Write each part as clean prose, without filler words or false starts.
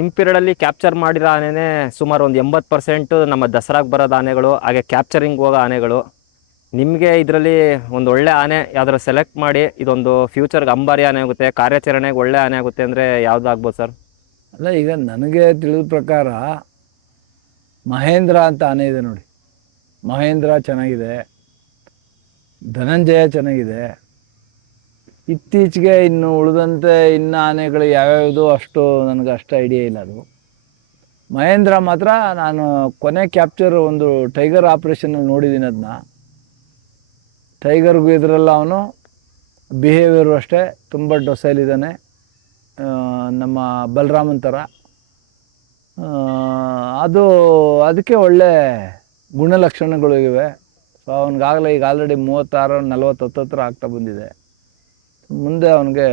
ನಿಮ್ಮ ಪೀರಿಯಡಲ್ಲಿ ಕ್ಯಾಪ್ಚರ್ ಮಾಡಿರೋ ಆನೆನೇ ಸುಮಾರು ಒಂದು 80% ನಮ್ಮ ದಸರಾಗೆ ಬರೋದು ಆನೆಗಳು, ಹಾಗೆ ಕ್ಯಾಪ್ಚರಿಂಗ್ ಹೋಗೋ ಆನೆಗಳು. ನಿಮಗೆ ಇದರಲ್ಲಿ ಒಂದು ಒಳ್ಳೆ ಆನೆ ಯಾವ್ದಾರು ಸೆಲೆಕ್ಟ್ ಮಾಡಿ ಇದೊಂದು ಫ್ಯೂಚರ್ಗೆ ಅಂಬಾರಿ ಆನೆ ಆಗುತ್ತೆ, ಕಾರ್ಯಾಚರಣೆಗೆ ಒಳ್ಳೆ ಆನೆ ಆಗುತ್ತೆ ಅಂದರೆ ಯಾವ್ದಾಗ್ಬೋದು ಸರ್? ಅಲ್ಲ, ಈಗ ನನಗೆ ತಿಳಿದ ಪ್ರಕಾರ ಮಹೇಂದ್ರ ಅಂತ ಆನೆ ಇದೆ ನೋಡಿ. ಮಹೇಂದ್ರ ಚೆನ್ನಾಗಿದೆ, ಧನಂಜಯ ಚೆನ್ನಾಗಿದೆ. ಇತ್ತೀಚೆಗೆ ಇನ್ನು ಉಳಿದಂತೆ ಇನ್ನು ಆನೆಗಳು ಯಾವ್ಯಾವುದು ಅಷ್ಟು ನನಗೆ ಅಷ್ಟು ಐಡಿಯಾ ಇಲ್ಲ. ಅದು ಮಹೇಂದ್ರ ಮಾತ್ರ ನಾನು ಕೊನೆ ಕ್ಯಾಪ್ಚರ್ ಒಂದು ಟೈಗರ್ ಆಪ್ರೇಷನಲ್ಲಿ ನೋಡಿದ್ದೀನಿ. ಅದನ್ನ ಟೈಗರ್ಗೂ ಇದರಲ್ಲ ಅವನು ಬಿಹೇವಿಯರು ಅಷ್ಟೇ ತುಂಬ ಡೊಸೈಲಿದ್ದಾನೆ, ನಮ್ಮ ಬಲರಾಮನ್ ಥರ. ಅದಕ್ಕೆ ಒಳ್ಳೆ ಗುಣಲಕ್ಷಣಗಳು ಇವೆ. ಸೊ ಅವನಿಗಾಗಲೇ ಈಗ ಆಲ್ರೆಡಿ 36-40 ಹತ್ತತ್ರ ಆಗ್ತಾ ಬಂದಿದೆ. ಮುಂದೆ ಅವನಿಗೆ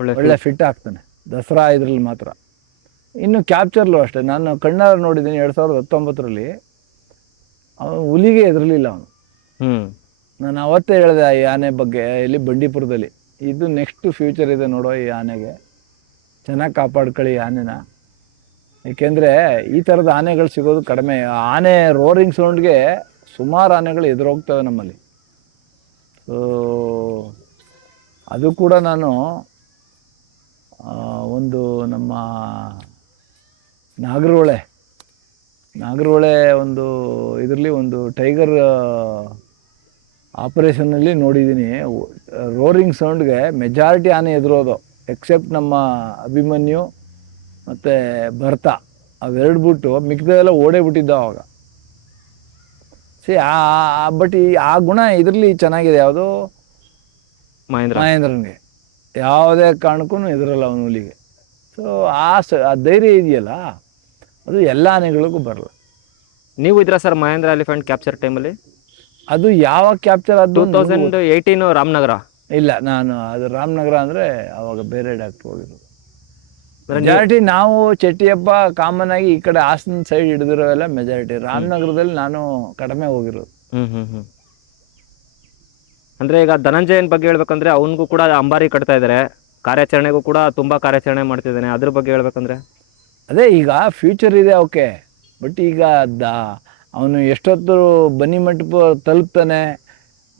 ಒಳ್ಳೆ ಫಿಟ್ ಆಗ್ತಾನೆ ದಸರಾ ಇದರಲ್ಲಿ ಮಾತ್ರ. ಇನ್ನು ಕ್ಯಾಪ್ಚರ್ಲು ಅಷ್ಟೇ, ನಾನು ಕಣ್ಣಾರ ನೋಡಿದ್ದೀನಿ 2019ರಲ್ಲಿ. ಅವನು ಹುಲಿಗೆ ಎದುರಲಿಲ್ಲ ಅವನು. ನಾನು ಅವತ್ತೇ ಹೇಳಿದೆ ಈ ಆನೆ ಬಗ್ಗೆ ಇಲ್ಲಿ ಬಂಡೀಪುರದಲ್ಲಿ, ಇದು ನೆಕ್ಸ್ಟ್ ಫ್ಯೂಚರ್ ಇದೆ ನೋಡೋ ಈ ಆನೆಗೆ, ಚೆನ್ನಾಗಿ ಕಾಪಾಡ್ಕೊಳ್ಳಿ ಈ ಆನೆನ. ಏಕೆಂದರೆ ಈ ಥರದ ಆನೆಗಳು ಸಿಗೋದು ಕಡಿಮೆ. ಆನೆ ರೋರಿಂಗ್ ಸೌಂಡ್ಗೆ ಸುಮಾರು ಆನೆಗಳು ಎದುರೋಗ್ತವೆ ನಮ್ಮಲ್ಲಿ. ಸೊ ಅದು ಕೂಡ ನಾನು ಒಂದು ನಮ್ಮ ನಾಗರಹೊಳೆ ಒಂದು ಇದರಲ್ಲಿ ಒಂದು ಟೈಗರ್ ಆಪರೇಷನ್ನಲ್ಲಿ ನೋಡಿದ್ದೀನಿ. ರೋರಿಂಗ್ ಸೌಂಡ್ಗೆ ಮೆಜಾರಿಟಿ ಆನೆ ಎದುರೋದು, ಎಕ್ಸೆಪ್ಟ್ ನಮ್ಮ ಅಭಿಮನ್ಯು ಮತ್ತು ಭರ್ತ, ಅವೆರಡು ಬಿಟ್ಟು ಮಿಕ್ಕಿದೆಲ್ಲ ಓಡೇ ಬಿಟ್ಟಿದ್ದ ಅವಾಗ. ಬಟ್ ಆ ಗುಣ ಇದರಲ್ಲಿ ಚೆನ್ನಾಗಿದೆ, ಯಾವುದು ಮಹೇಂದ್ರನಿಗೆ ಯಾವುದೇ ಕಾರಣಕ್ಕೂ ಎದುರಲ್ಲ ಅವನ ಹುಲಿಗೆ. ಸೊ ಆ ಧೈರ್ಯ ಇದೆಯಲ್ಲ, ಅದು ಎಲ್ಲ ಆನೆಗಳಿಗೂ ಬರಲ್ಲ. ನೀವು ಇದ್ರ ಸರ್ ಮಹೇಂದ್ರ ಎಲಿಫೆಂಟ್ ಕ್ಯಾಪ್ಚರ್ ಟೈಮಲ್ಲಿ? ಅದು ಯಾವ ಕ್ಯಾಪ್ಚರ್? ಅದು 2018 ರಾಮನಗರ. ಇಲ್ಲ, ನಾನು ಅದು ರಾಮನಗರ ಅಂದರೆ ಅವಾಗ ಬೇರೆ ಡಾಕ್ಟ್ರ್ ಹೋಗಿರೋದು. ಮೆಜಾರಿಟಿ ನಾವು ಚಟ್ಟಿಯಪ್ಪ ಕಾಮನ್ ಆಗಿ ಈ ಕಡೆ ಹಾಸನ ಸೈಡ್ ಹಿಡಿದಿರೋ ಎಲ್ಲ ಮೆಜಾರಿಟಿ. ರಾಮನಗರದಲ್ಲಿ ನಾನು ಕಡಿಮೆ ಹೋಗಿರೋದು. ಅಂದರೆ ಈಗ ಧನಂಜಯನ್ ಬಗ್ಗೆ ಹೇಳ್ಬೇಕಂದ್ರೆ ಅವನಿಗೂ ಕೂಡ ಅಂಬಾರಿ ಕಟ್ತಾ ಇದ್ದಾರೆ, ಕಾರ್ಯಾಚರಣೆಗೂ ಕೂಡ ತುಂಬ ಕಾರ್ಯಾಚರಣೆ ಮಾಡ್ತಿದ್ದಾನೆ. ಅದ್ರ ಬಗ್ಗೆ ಹೇಳ್ಬೇಕಂದ್ರೆ ಅದೇ ಈಗ ಫ್ಯೂಚರ್ ಇದೆ, ಓಕೆ. ಬಟ್ ಈಗ ಅವನು ಎಷ್ಟೊತ್ತು ಬನ್ನಿ ಮಂಟಪ ತಲುಪ್ತಾನೆ.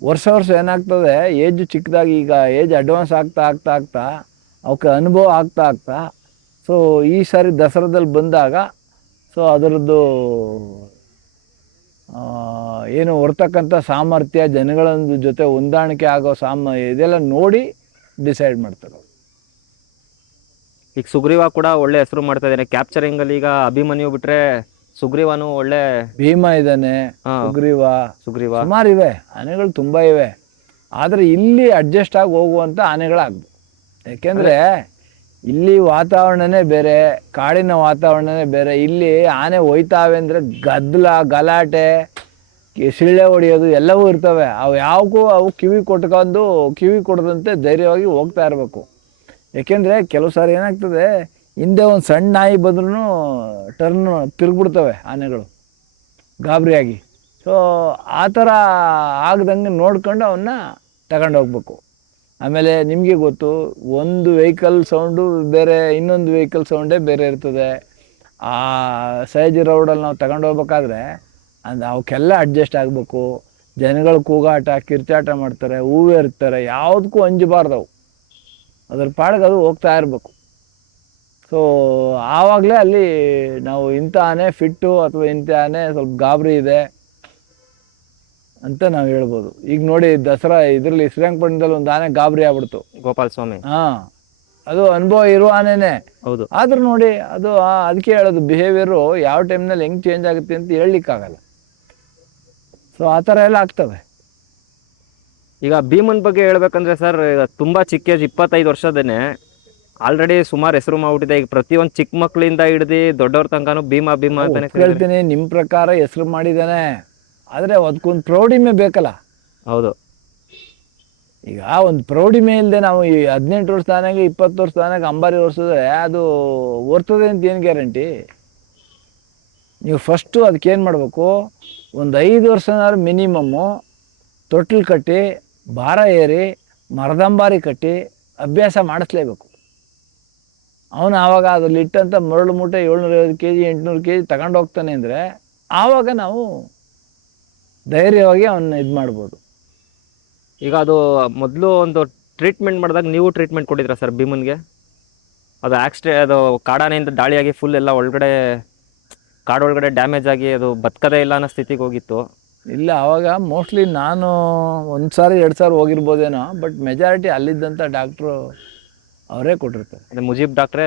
ವರ್ಷ ಏನಾಗ್ತದೆ, ಏಜ್ ಚಿಕ್ಕದಾಗಿ, ಈಗ ಏಜ್ ಅಡ್ವಾನ್ಸ್ ಆಗ್ತಾ ಅವಕ್ಕೆ ಅನುಭವ ಆಗ್ತಾ ಸೊ ಈ ಸಾರಿ ದಸರಾದಲ್ಲಿ ಬಂದಾಗ ಸೊ ಅದರದ್ದು ಏನು ಹೊರ್ತಕ್ಕಂಥ ಸಾಮರ್ಥ್ಯ, ಜನಗಳ ಜೊತೆ ಹೊಂದಾಣಿಕೆ ಆಗೋ ಇದೆಲ್ಲ ನೋಡಿ ಡಿಸೈಡ್ ಮಾಡ್ತಾರೆ. ಈಗ ಸುಗ್ರೀವ ಕೂಡ ಒಳ್ಳೆ ಹೆಸರು ಮಾಡ್ತಾ ಇದ್ದಾನೆ ಕ್ಯಾಪ್ಚರಿಂಗಲ್ಲಿ. ಈಗ ಅಭಿಮನ್ಯು ಬಿಟ್ರೆ ಸುಗ್ರೀವನು ಒಳ್ಳೆ, ಭೀಮ ಇದ್ದಾನೆ, ಸುಗ್ರೀವ ಸುಮಾರು ಇವೆ ಆನೆಗಳು, ತುಂಬ ಇವೆ. ಆದರೆ ಇಲ್ಲಿ ಅಡ್ಜಸ್ಟ್ ಆಗಿ ಹೋಗುವಂಥ ಆನೆಗಳಾಗ್ಬೋದು. ಯಾಕೆಂದರೆ ಇಲ್ಲಿ ವಾತಾವರಣನೇ ಬೇರೆ, ಕಾಡಿನ ವಾತಾವರಣನೇ ಬೇರೆ. ಇಲ್ಲಿ ಆನೆ ಹೋಯ್ತಾವೆ ಅಂದರೆ ಗಲಾಟೆ, ಸಿಳ್ಳೆ ಹೊಡೆಯೋದು ಎಲ್ಲವೂ ಇರ್ತವೆ. ಅವು ಕಿವಿ ಕೊಡದಂತೆ ಧೈರ್ಯವಾಗಿ ಹೋಗ್ತಾ ಇರಬೇಕು. ಏಕೆಂದರೆ ಕೆಲವು ಸಾರಿ ಏನಾಗ್ತದೆ, ಹಿಂದೆ ಒಂದು ಸಣ್ಣ ನಾಯಿ ಬಂದ್ರೂ ಟರ್ನ್ ತಿರುಗ್ಬಿಡ್ತವೆ ಆನೆಗಳು ಗಾಬರಿಯಾಗಿ. ಸೊ ಆ ಥರ ಆಗದಂಗೆ ನೋಡ್ಕೊಂಡು ಅವನ್ನ ತಗೊಂಡು ಹೋಗ್ಬೇಕು. ಆಮೇಲೆ ನಿಮಗೆ ಗೊತ್ತು, ಒಂದು ವೆಹಿಕಲ್ ಸೌಂಡು ಬೇರೆ, ಇನ್ನೊಂದು ವೆಹಿಕಲ್ ಸೌಂಡೇ ಬೇರೆ ಇರ್ತದೆ. ಆ ಸಹಜ ರೋಡಲ್ಲಿ ನಾವು ತಗೊಂಡು ಹೋಗ್ಬೇಕಾದ್ರೆ ಅವಕ್ಕೆಲ್ಲ ಅಡ್ಜಸ್ಟ್ ಆಗಬೇಕು. ಜನಗಳು ಕೂಗಾಟ ಕಿರ್ಚಾಟ ಮಾಡ್ತಾರೆ, ಹೂವು ಇರ್ತಾರೆ, ಯಾವುದಕ್ಕೂ ಅಂಜಬಾರ್ದವು, ಅದ್ರ ಪಾಡಿಗೆ ಅದು ಹೋಗ್ತಾ ಇರಬೇಕು. ಸೊ ಆವಾಗಲೇ ಅಲ್ಲಿ ನಾವು ಇಂಥ ಆನೆ ಫಿಟ್ಟು ಅಥವಾ ಇಂಥ ಆನೆ ಸ್ವಲ್ಪ ಗಾಬರಿ ಇದೆ ಅಂತ ನಾವು ಹೇಳ್ಬೋದು. ಈಗ ನೋಡಿ, ದಸರಾ ಇದರಲ್ಲಿ ಶ್ರೀರಂಗಪಟ್ಟಣದಲ್ಲಿ ಒಂದು ಆನೆ ಗಾಬರಿ ಆಗ್ಬಿಡ್ತು, ಗೋಪಾಲ ಸ್ವಾಮಿ. ಅದು ಅನುಭವ ಇರುವ ಆನೆನೇ, ಹೌದು. ಆದ್ರೂ ನೋಡಿ ಅದು ಅದಕ್ಕೆ ಹೇಳೋದು, ಬಿಹೇವಿಯರು ಯಾವ ಟೈಮ್ನಲ್ಲಿ ಹೆಂಗೆ ಚೇಂಜ್ ಆಗುತ್ತೆ ಅಂತ ಹೇಳಲಿಕ್ಕಾಗಲ್ಲ. ಸೊ ಆ ಥರ ಎಲ್ಲ ಆಗ್ತವೆ. ಈಗ ಭೀಮನ್ ಬಗ್ಗೆ ಹೇಳ್ಬೇಕಂದ್ರೆ ಸರ್, ಈಗ ತುಂಬ ಚಿಕ್ಕ ಏಜ್ 25 ವರ್ಷದೇನೆ ಆಲ್ರೆಡಿ ಸುಮಾರು ಹೆಸರು ಮಾಡ್ಬಿಟ್ಟಿದೆ. ಈಗ ಪ್ರತಿಯೊಂದು ಚಿಕ್ಕ ಮಕ್ಕಳಿಂದ ಹಿಡ್ದು ದೊಡ್ಡವ್ರ ತನಕನೂ ಭೀಮ ಅಂತಾನೆ ಹೇಳ್ತೀನಿ. ನಿಮ್ಮ ಪ್ರಕಾರ ಹೆಸರು ಮಾಡಿದ್ದಾನೆ, ಆದರೆ ಅದಕ್ಕೊಂದು ಪ್ರೌಢಿಮೆ ಬೇಕಲ್ಲ. ಹೌದು. ಈಗ ಒಂದು ಪ್ರೌಢಿಮೆ ಇಲ್ಲದೆ ನಾವು ಈ 18 ವರ್ಷದಾನಾಗ 20 ವರ್ಷದಾನಾಗ ಅಂಬಾರಿ ಓಡಿಸಿದ್ರೆ ಅದು ಓರ್ತದೆ ಅಂತ ಏನು ಗ್ಯಾರಂಟಿ? ನೀವು ಫಸ್ಟು ಅದಕ್ಕೇನು ಮಾಡಬೇಕು, ಒಂದು 5 ವರ್ಷನಾದ್ರು ಮಿನಿಮಮ್ಮು ತೊಟ್ಲು ಕಟ್ಟಿ, ಭಾರ ಏರಿ, ಮರದಂಬಾರಿ ಕಟ್ಟಿ ಅಭ್ಯಾಸ ಮಾಡಿಸ್ಲೇಬೇಕು. ಅವನು ಆವಾಗ ಅದ್ರಲ್ಲಿ ಇಟ್ಟಂಥ ಮರಳು ಮೂಟೆ 750 kg 800 kg ತಗೊಂಡು ಹೋಗ್ತಾನೆ ಅಂದರೆ ಆವಾಗ ನಾವು ಧೈರ್ಯವಾಗಿ ಅವನ್ನ ಇದು ಮಾಡ್ಬೋದು. ಈಗ ಅದು ಮೊದಲು ಒಂದು ಟ್ರೀಟ್ಮೆಂಟ್ ಮಾಡಿದಾಗ ನೀವು ಟ್ರೀಟ್ಮೆಂಟ್ ಕೊಟ್ಟಿದ್ರಾ ಸರ್ ಭೀಮನ್ಗೆ? ಅದು ಅದು ಕಾಡಾನೆಯಿಂದ ದಾಳಿಯಾಗಿ ಫುಲ್ ಎಲ್ಲ ಒಳಗಡೆ ಕಾಡೊಳಗಡೆ ಡ್ಯಾಮೇಜ್ ಆಗಿ ಅದು ಬದುಕದೇ ಇಲ್ಲ ಅನ್ನೋ ಸ್ಥಿತಿಗೆ ಹೋಗಿತ್ತು. ಇಲ್ಲ, ಆವಾಗ ಮೋಸ್ಟ್ಲಿ ನಾನು 1 ಸಾರಿ 2 ಸಾರಿ ಹೋಗಿರ್ಬೋದೇನೋ, ಬಟ್ ಮೆಜಾರಿಟಿ ಅಲ್ಲಿದ್ದಂಥ ಡಾಕ್ಟ್ರು ಅವರೇ ಕೊಟ್ಟಿರ್ತಾರೆ. ಅದೇ ಮುಜೀಬ್ ಡಾಕ್ಟ್ರೇ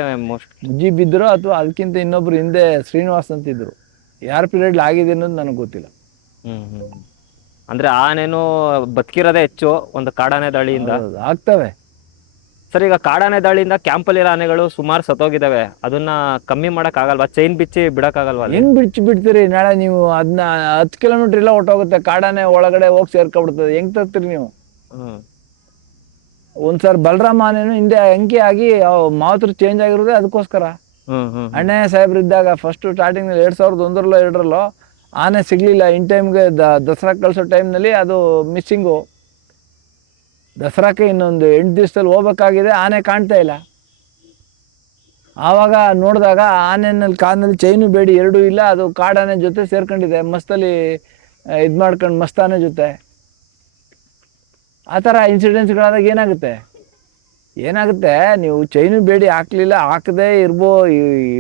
ಮುಜೀಬ್ ಇದ್ದರು ಅಥವಾ ಅದಕ್ಕಿಂತ ಇನ್ನೊಬ್ರು ಹಿಂದೆ ಶ್ರೀನಿವಾಸ್ ಅಂತಿದ್ರು. ಯಾರ ಪೀರಿಯಡ್ ಆಗಿದೆ ಅನ್ನೋದು ನನಗೆ ಗೊತ್ತಿಲ್ಲ. ಅಂದರೆ ಆನೆನೂ ಬದುಕಿರೋದೇ ಹೆಚ್ಚು ಒಂದು ಕಾಡಾನೆ ದಾಳಿಯಿಂದ. ಆಗ್ತವೆ ಸರ್. ಈಗ ಕಾಡಾನೆ ದಾಳಿಯಿಂದ ಕ್ಯಾಂಪಲ್ಲಿರೋ ಆನೆಗಳು ಸುಮಾರು ಸತ್ತೋಗಿದ್ದಾವೆ. ಅದನ್ನ ಕಮ್ಮಿ ಮಾಡೋಕ್ಕಾಗಲ್ವಾ? ಚೈನ್ ಬಿಚ್ಚಿ ಬಿಡೋಕ್ಕಾಗಲ್ವಾ? ಹೆಂಗ್ ಬಿಡ್ತೀರಿ? ನಾಳೆ ನೀವು ಅದನ್ನ 10 ಕಿಲೋಮೀಟರ್ ಇಲ್ಲ ಹೊಟ್ಟೋಗುತ್ತೆ, ಕಾಡಾನೆ ಒಳಗಡೆ ಹೋಗಿ ಸೇರ್ಕೊಬಿಡ್ತದೆ. ಹೆಂಗ್ ತರ್ತೀರಿ ನೀವು? ಒಂದ್ಸರಿ ಬಲರಾಮ ಆನೆನು ಹಿಂದೆ ಅಂಕಿ ಆಗಿ ಮಾವತರು ಚೇಂಜ್ ಆಗಿರೋದೇ ಅದಕ್ಕೋಸ್ಕರ. ಅಣ್ಣಯ್ಯ ಸಾಹೇಬ್ರು ಇದ್ದಾಗ ಫಸ್ಟ್ ಸ್ಟಾರ್ಟಿಂಗ್ 2001 2 ಆನೆ ಸಿಗ್ಲಿಲ್ಲ. ಇನ್ ಟೈಮ್ಗೆ ದಸರಾ ಕಳಿಸೋ ಟೈಮ್ನಲ್ಲಿ ಅದು ಮಿಸ್ಸಿಂಗು. ದಸರಾಕ್ಕೆ ಇನ್ನೊಂದು 8 ದಿವಸದಲ್ಲಿ ಹೋಗ್ಬೇಕಾಗಿದೆ, ಆನೆ ಕಾಣ್ತಾ ಇಲ್ಲ. ಆವಾಗ ನೋಡಿದಾಗ ಆನೆನಲ್ಲಿ ಕಾಲಿನಲ್ಲಿ ಚೈನು ಬೇಡಿ ಎರಡೂ ಇಲ್ಲ, ಅದು ಕಾಡಾನೆ ಜೊತೆ ಸೇರ್ಕೊಂಡಿದೆ, ಮಸ್ತಲ್ಲಿ ಇದು ಮಾಡ್ಕೊಂಡು ಮಸ್ತಾನೆ ಜೊತೆ. ಆ ಥರ ಇನ್ಸಿಡೆನ್ಸ್ಗಳಾದಾಗ ಏನಾಗುತ್ತೆ, ನೀವು ಚೈನು ಬೇಡಿ ಹಾಕಲಿಲ್ಲ, ಹಾಕದೇ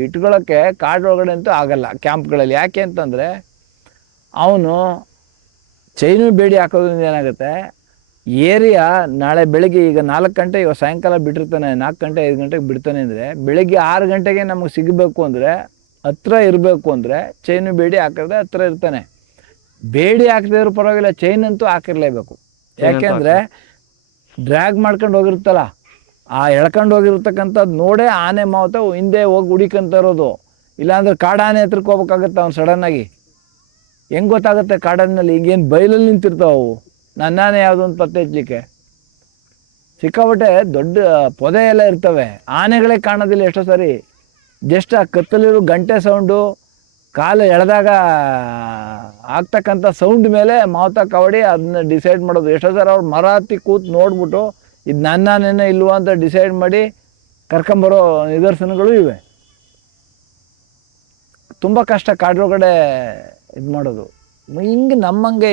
ಇಟ್ಕೊಳ್ಳೋಕ್ಕೆ ಕಾಡೊಳಗಡೆ ಅಂತೂ ಆಗಲ್ಲ ಕ್ಯಾಂಪ್ಗಳಲ್ಲಿ. ಯಾಕೆ ಅಂತಂದರೆ ಅವನು ಚೈನು ಬೇಡಿ ಹಾಕೋದ್ರಿಂದ ಏನಾಗುತ್ತೆ, ಏರಿಯಾ ನಾಳೆ ಬೆಳಗ್ಗೆ ಈಗ 4 ಗಂಟೆ, ಇವಾಗ ಸಾಯಂಕಾಲ ಬಿಟ್ಟಿರ್ತಾನೆ 4 ಗಂಟೆ 5 ಗಂಟೆಗೆ ಬಿಡ್ತಾನೆ ಅಂದರೆ ಬೆಳಗ್ಗೆ 6 ಗಂಟೆಗೆ ನಮಗೆ ಸಿಗಬೇಕು ಅಂದರೆ, ಹತ್ರ ಇರಬೇಕು ಅಂದರೆ ಚೈನು ಬೇಡಿ ಹಾಕಿದ್ರೆ ಹತ್ರ ಇರ್ತಾನೆ. ಬೇಡಿ ಹಾಕದೇ ಇರೋ ಪರವಾಗಿಲ್ಲ, ಚೈನ್ ಅಂತೂ ಹಾಕಿರ್ಲೇಬೇಕು. ಯಾಕೆಂದರೆ ಡ್ರ್ಯಾಗ್ ಮಾಡ್ಕೊಂಡು ಹೋಗಿರುತ್ತಲ್ಲ, ಆ ಎಳ್ಕೊಂಡು ಹೋಗಿರ್ತಕ್ಕಂಥದ್ದು ನೋಡೇ ಆನೆ ಮಾವುತ ಹಿಂದೆ ಹೋಗಿ ಹುಡಿಕಂತ ಇರೋದು. ಇಲ್ಲಾಂದ್ರೆ ಕಾಡಾನೆ ಹತ್ರಕ್ಕೆ ಹೋಗ್ಬೇಕಾಗತ್ತೆ ಅವ್ನು ಸಡನ್ನಾಗಿ. ಹೆಂಗೆ ಗೊತ್ತಾಗುತ್ತೆ ಕಾಡಾನಲ್ಲಿ? ಹಿಂಗೇನು ಬೈಲಲ್ಲಿ ನಿಂತಿರ್ತಾವೆ ನನ್ನಾನೆ ಯಾವುದೋ ಒಂದು ಪತ್ತೆ ಹಚ್ಚಲಿಕ್ಕೆ. ಸಿಕ್ಕಾಬಟ್ಟೆ ದೊಡ್ಡ ಪೊದೆ ಎಲ್ಲ ಇರ್ತವೆ, ಆನೆಗಳೇ ಕಾಣೋದಿಲ್ಲ ಎಷ್ಟೋ ಸರಿ. ಜಸ್ಟ್ ಆ ಕತ್ತಲಿರೋ ಗಂಟೆ ಸೌಂಡು, ಕಾಲು ಎಳೆದಾಗ ಆಗ್ತಕ್ಕಂಥ ಸೌಂಡ್ ಮೇಲೆ ಮಾವುತ ಕವಡಿ ಅದನ್ನ ಡಿಸೈಡ್ ಮಾಡೋದು. ಎಷ್ಟೋ ಸರಿ ಅವ್ರು ಮರ ಹತ್ತಿ ಕೂತು ನೋಡ್ಬಿಟ್ಟು ಇದು ನನ್ನಾನೇನೋ ಇಲ್ವೋ ಅಂತ ಡಿಸೈಡ್ ಮಾಡಿ ಕರ್ಕೊಂಬರೋ ನಿದರ್ಶನಗಳು ಇವೆ. ತುಂಬ ಕಷ್ಟ ಕಾಡೊಳಗಡೆ ಇದು ಮಾಡೋದು. ಹಿಂಗೆ ನಮ್ಮಂಗೆ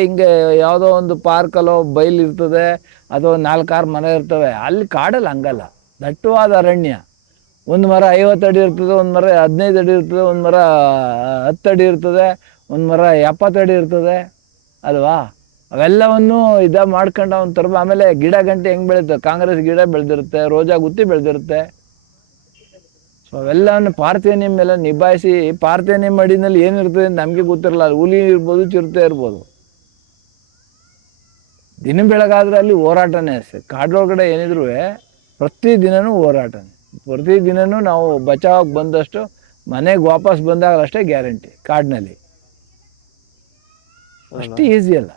ಯಾವುದೋ ಒಂದು ಪಾರ್ಕಲ್ಲೋ ಬೈಲ್ ಇರ್ತದೆ, ಅಥವಾ 4-6 ಮನೆ ಇರ್ತವೆ. ಅಲ್ಲಿ ಕಾಡಲ್ಲಿ ಹಂಗಲ್ಲ, ದಟ್ಟವಾದ ಅರಣ್ಯ. ಒಂದು ಮರ 50 ಅಡಿ ಇರ್ತದೆ, ಒಂದು ಮರ 15 ಅಡಿ ಇರ್ತದೆ, ಒಂದು ಮರ 10 ಅಡಿ ಇರ್ತದೆ, ಒಂದು ಮರ 70 ಅಡಿ ಇರ್ತದೆ ಅಲ್ವಾ? ಅವೆಲ್ಲವನ್ನು ಮಾಡ್ಕೊಂಡು ಅವ್ನು ತರ್ಬ. ಆಮೇಲೆ ಗಿಡ ಗಂಟೆ ಹೆಂಗೆ ಬೆಳೀತದೆ, ಕಾಂಗ್ರೆಸ್ ಗಿಡ ಬೆಳೆದಿರುತ್ತೆ, ರೋಜಾ ಗುತ್ತಿ ಬೆಳೆದಿರುತ್ತೆ. ಸೊ ಅವೆಲ್ಲವನ್ನು ಪಾರ್ಥೇನಿಯಂ ಎಲ್ಲ ನಿಭಾಯಿಸಿ, ಪಾರ್ಥೇನಿಯಂ ಅಡಿನಲ್ಲಿ ಏನಿರ್ತದೆ ಅಂತ ನಮಗೆ ಗೊತ್ತಿರಲ್ಲ. ಅಲ್ಲಿ ಹುಲಿ ಇರ್ಬೋದು, ಚಿರತೆ ಇರ್ಬೋದು. ದಿನ ಬೆಳಗಾದ್ರೆ ಅಲ್ಲಿ ಹೋರಾಟನೇ ಅಷ್ಟೇ. ಕಾಡೊಳಗಡೆ ಏನಿದ್ರು ಪ್ರತಿದಿನವೂ ಹೋರಾಟನೇ. ಪ್ರತಿದಿನವೂ ನಾವು ಬಚಾವಾಗಿ ಬಂದಷ್ಟು ಮನೆಗೆ ವಾಪಸ್ ಬಂದಾಗ ಅಷ್ಟೇ ಗ್ಯಾರಂಟಿ. ಕಾಡಿನಲ್ಲಿ ಅಷ್ಟು ಈಸಿ ಅಲ್ಲ.